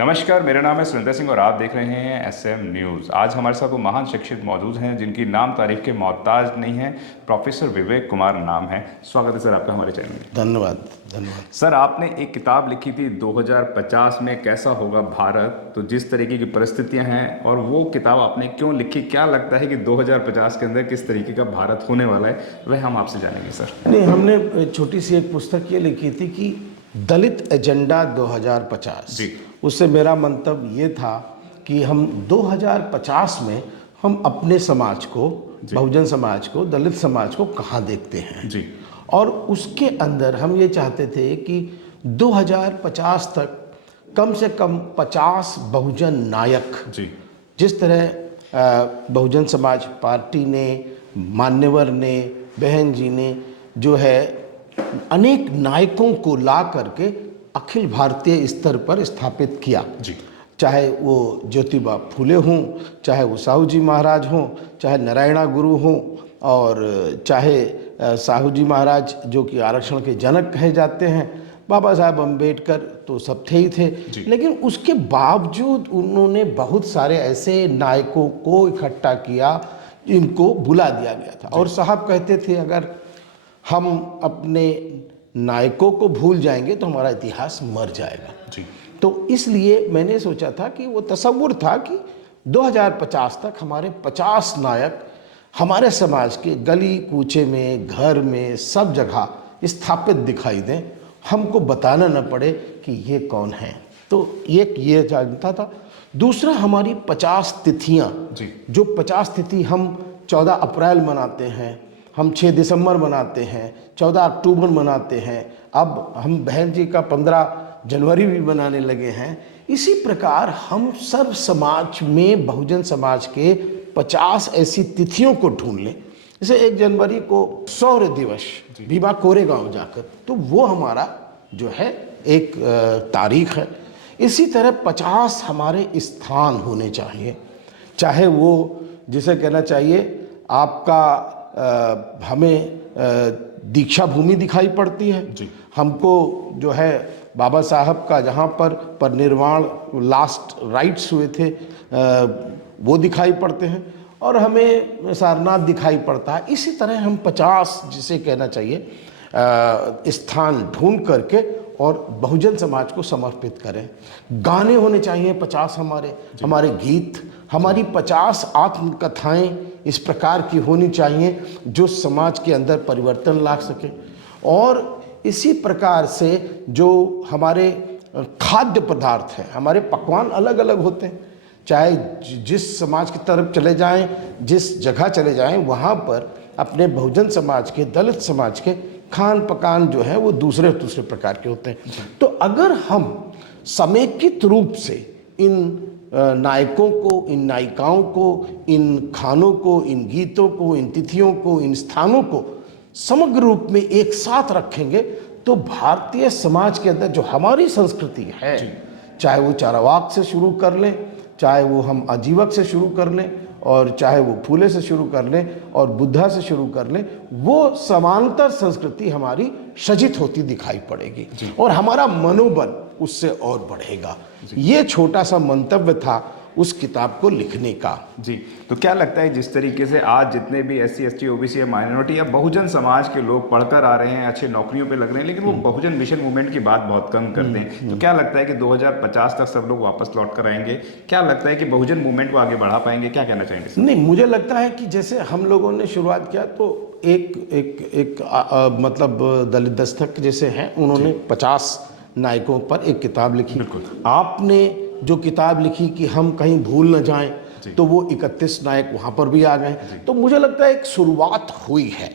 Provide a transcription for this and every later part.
नमस्कार, मेरा नाम है सुरेंद्र सिंह और आप देख रहे हैं एसएम न्यूज़। आज हमारे साथ वो महान शिक्षित मौजूद हैं जिनकी नाम तारीख के मोहताज नहीं है। प्रोफेसर विवेक कुमार नाम है। स्वागत है सर आपका हमारे चैनल में। धन्यवाद धन्यवाद। सर, आपने एक किताब लिखी थी 2050 में कैसा होगा भारत, तो जिस तरीके की परिस्थितियां हैं और वो किताब आपने क्यों लिखी, क्या लगता है कि 2050 के अंदर किस तरीके का भारत होने वाला है, वह हम आपसे जानेंगे सर। नहीं, हमने छोटी सी एक पुस्तक ये लिखी थी कि दलित एजेंडा 2050। जी। उससे मेरा मंतव्य ये था कि हम 2050 में हम अपने समाज को, बहुजन समाज को, दलित समाज को कहाँ देखते हैं जी। और उसके अंदर हम ये चाहते थे कि 2050 तक कम से कम 50 बहुजन नायक, जी। जिस तरह बहुजन समाज पार्टी ने, मान्यवर ने, बहन जी ने जो है अनेक नायकों को ला करके अखिल भारतीय स्तर पर स्थापित किया। जी। चाहे वो ज्योतिबा फूले हों, चाहे वो साहू जी महाराज हों, चाहे नारायणा गुरु हों, और चाहे साहू जी महाराज जो कि आरक्षण के जनक कहे जाते हैं, बाबा साहब अम्बेडकर तो सब थे ही थे। लेकिन उसके बावजूद उन्होंने बहुत सारे ऐसे नायकों को इकट्ठा किया जिनको बुला दिया गया था। और साहब कहते थे अगर हम अपने नायकों को भूल जाएंगे तो हमारा इतिहास मर जाएगा। जी। तो इसलिए मैंने सोचा था कि वो तसव्वुर था कि 2050 तक हमारे 50 नायक हमारे समाज के गली कूचे में, घर में, सब जगह स्थापित दिखाई दें, हमको बताना न पड़े कि ये कौन है। तो एक ये जानता था। दूसरा, हमारी 50 तिथियाँ, जो 50 तिथि हम 14 अप्रैल मनाते हैं, हम 6 दिसंबर मनाते हैं, 14 अक्टूबर मनाते हैं, अब हम बहन जी का 15 जनवरी भी बनाने लगे हैं। इसी प्रकार हम सर्व समाज में, बहुजन समाज के 50 ऐसी तिथियों को ढूंढ लें। जैसे 1 जनवरी को शौर्य दिवस, भीमा कोरेगांव जाकर, तो वो हमारा जो है एक तारीख है। इसी तरह 50 हमारे स्थान होने चाहिए, चाहे वो जिसे कहना चाहिए आपका हमें दीक्षा भूमि दिखाई पड़ती है, हमको जो है बाबा साहब का जहाँ पर परिनिर्वाण लास्ट राइट्स हुए थे वो दिखाई पड़ते हैं, और हमें सारनाथ दिखाई पड़ता है। इसी तरह हम 50 जिसे कहना चाहिए स्थान ढूंढ करके और बहुजन समाज को समर्पित करें। गाने होने चाहिए 50 हमारे गीत, हमारी 50 आत्मकथाएं इस प्रकार की होनी चाहिए जो समाज के अंदर परिवर्तन ला सके। और इसी प्रकार से जो हमारे खाद्य पदार्थ हैं, हमारे पकवान अलग अलग होते हैं, चाहे जिस समाज की तरफ चले जाएं, जिस जगह चले जाएं, वहाँ पर अपने बहुजन समाज के, दलित समाज के खान पकान जो है वो दूसरे प्रकार के होते हैं। तो अगर हम समेकित रूप से इन नायकों को, इन नायिकाओं को, इन खानों को, इन गीतों को, इन तिथियों को, इन स्थानों को समग्र रूप में एक साथ रखेंगे तो भारतीय समाज के अंदर जो हमारी संस्कृति है, चाहे वो चारवाक से शुरू कर लें, चाहे वो हम आजीवक से शुरू कर लें, और चाहे वो फूले से शुरू कर लें और बुद्धा से शुरू कर लें, वो समांतर संस्कृति हमारी सजित होती दिखाई पड़ेगी और हमारा मनोबल उससे और बढ़ेगा। ये छोटा सा मंतव्य था उस किताब को लिखने का। जी। तो क्या लगता है जिस तरीके से आज जितने भी SC ST OBC या माइनॉरिटी या बहुजन समाज के लोग पढ़कर आ रहे हैं, अच्छे नौकरियों पे लग रहे हैं, लेकिन वो बहुजन मिशन मूवमेंट की बात बहुत कम करते हैं, तो क्या लगता है कि 2050 तक सब लोग वापस लौट कर आएंगे? क्या लगता है कि बहुजन मूवमेंट को आगे बढ़ा पाएंगे? क्या कहना चाहेंगे? नहीं, मुझे लगता है कि जैसे हम लोगों ने शुरुआत किया तो एक मतलब दलित दस्तक जैसे हैं, उन्होंने 50 नायकों पर एक किताब लिखी। आपने जो किताब लिखी कि हम कहीं भूल न जाएं, तो वो 31 नायक वहाँ पर भी आ गए। तो मुझे लगता है एक शुरुआत हुई है,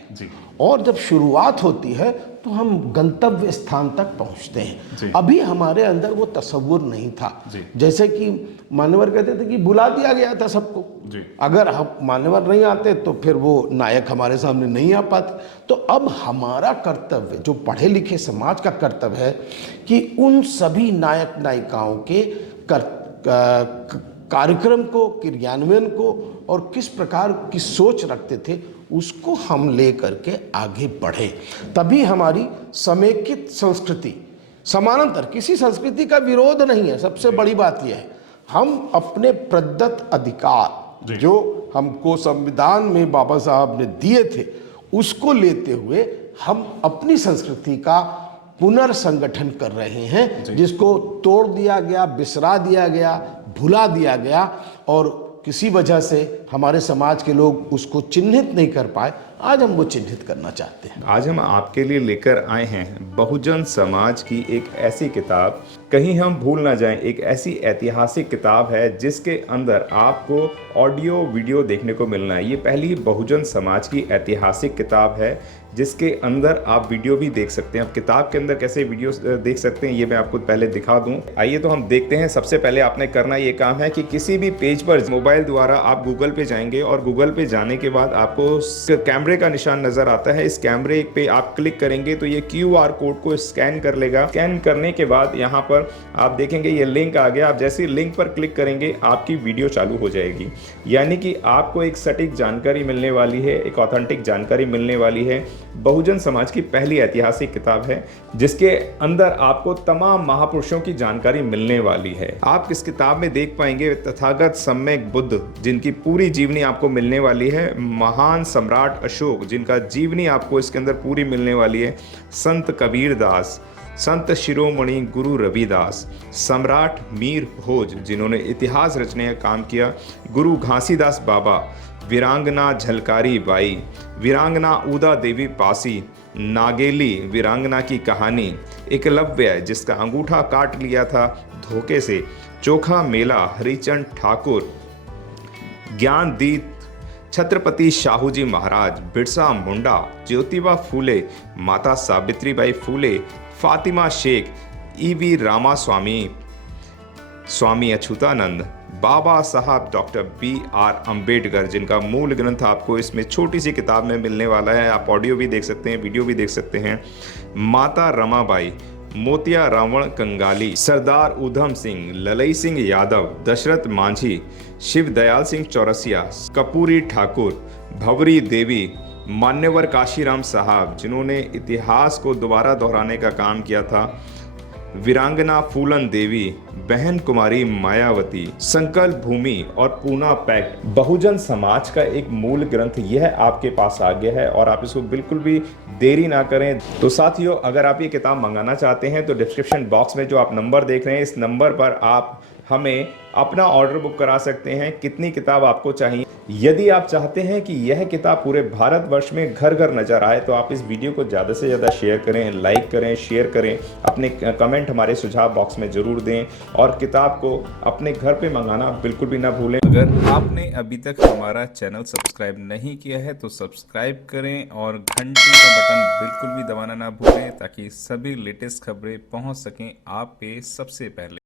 और जब शुरुआत होती है तो हम गंतव्य स्थान तक पहुँचते हैं। अभी हमारे अंदर वो तसव्वुर नहीं था। जैसे कि मान्यवर कहते थे कि बुला दिया गया था सबको, अगर हम मान्यवर नहीं आते तो फिर वो नायक हमारे सामने नहीं आ पाते। तो अब हमारा कर्तव्य, जो पढ़े लिखे समाज का कर्तव्य है, कि उन सभी नायक नायिकाओं के कार्यक्रम को, क्रियान्वयन को, और किस प्रकार की सोच रखते थे उसको हम ले करके आगे बढ़े। तभी हमारी समेकित संस्कृति समानांतर, किसी संस्कृति का विरोध नहीं है। सबसे बड़ी बात यह है, हम अपने प्रदत्त अधिकार जो हमको संविधान में बाबा साहब ने दिए थे, उसको लेते हुए हम अपनी संस्कृति का पुनर्संगठन कर रहे हैं, जिसको तोड़ दिया गया, बिसरा दिया गया, भुला दिया गया और किसी वजह से हमारे समाज के लोग उसको चिन्हित नहीं कर पाए। आज हम वो चिन्हित करना चाहते हैं। आज हम आपके लिए लेकर आए हैं बहुजन समाज की एक ऐसी किताब, कहीं हम भूल ना जाएं, एक ऐसी ऐतिहासिक किताब है जिसके अंदर आपको ऑडियो वीडियो देखने को मिलना है। ये पहली बहुजन समाज की ऐतिहासिक किताब है जिसके अंदर आप वीडियो भी देख सकते हैं। आप किताब के अंदर कैसे वीडियो देख सकते हैं ये मैं आपको पहले दिखा दूं। आइए तो हम देखते हैं। सबसे पहले आपने करना ये काम है कि किसी भी पेज पर मोबाइल द्वारा आप गूगल पे जाएंगे और गूगल पे जाने के बाद आपको कैमरे का निशान नजर आता है। इस कैमरे पे आप क्लिक करेंगे तो ये QR कोड को स्कैन कर लेगा। स्कैन करने के बाद यहाँ पर आप देखेंगे ये लिंक आ गया। आप जैसे ही लिंक पर क्लिक करेंगे आपकी वीडियो चालू हो जाएगी, यानी कि आपको एक सटीक जानकारी मिलने वाली है, एक ऑथेंटिक जानकारी मिलने वाली है। बहुजन समाज की पहली ऐतिहासिक किताब है जिसके अंदर आपको तमाम महापुरुषों की जानकारी मिलने वाली है। आप इस किताब में देख पाएंगे तथागत सम्यक बुद्ध, जिनकी पूरी जीवनी आपको मिलने वाली है। महान सम्राट अशोक, जिनका जीवनी आपको इसके अंदर पूरी मिलने वाली है। संत कबीर दास, संत शिरोमणि गुरु रविदास, सम्राट मीर भोज, जिन्होंने इतिहास रचने का काम किया। गुरु घासीदास बाबा, वीरांगना झलकारी बाई, वीरांगना उदा देवी पासी, नागेली वीरांगना की कहानी, एकलव्य जिसका अंगूठा काट लिया था धोखे से, चोखा मेला हरिचंद ठाकुर, ज्ञानदीप छत्रपति शाहूजी महाराज, बिरसा मुंडा, ज्योतिबा फूले, माता सावित्रीबाई फूले, फातिमा शेख, E.V. रामास्वामी, स्वामी अच्युतानंद, बाबा साहब डॉक्टर B.R. अम्बेडकर, जिनका मूल ग्रंथ आपको इसमें छोटी सी किताब में मिलने वाला है। आप ऑडियो भी देख सकते हैं, वीडियो भी देख सकते हैं। माता रमाबाई, मोतिया रावण कंगाली, सरदार उधम सिंह, ललई सिंह यादव, दशरथ मांझी, शिव दयाल सिंह चौरसिया, कपूरी ठाकुर, भंवरी देवी, मान्यवर काशीराम साहब, जिन्होंने इतिहास को दोबारा दोहराने का काम किया था, वीरांगना फूलन देवी, बहन कुमारी मायावती, संकल्प भूमि और पूना पैक्ट। बहुजन समाज का एक मूल ग्रंथ यह आपके पास आ गया है और आप इसको बिल्कुल भी देरी ना करें। तो साथियों, अगर आप ये किताब मंगाना चाहते हैं तो डिस्क्रिप्शन बॉक्स में जो आप नंबर देख रहे हैं, इस नंबर पर आप हमें अपना ऑर्डर बुक करा सकते हैं। कितनी किताब आपको चाहिए? यदि आप चाहते हैं कि यह किताब पूरे भारतवर्ष में घर घर नजर आए तो आप इस वीडियो को ज़्यादा से ज़्यादा शेयर करें, लाइक करें, शेयर करें, अपने कमेंट हमारे सुझाव बॉक्स में ज़रूर दें और किताब को अपने घर पे मंगाना बिल्कुल भी ना भूलें। अगर आपने अभी तक हमारा चैनल सब्सक्राइब नहीं किया है तो सब्सक्राइब करें और घंटी का बटन बिल्कुल भी दबाना ना भूलें ताकि सभी लेटेस्ट खबरें पहुँच सकें आप पे सबसे पहले।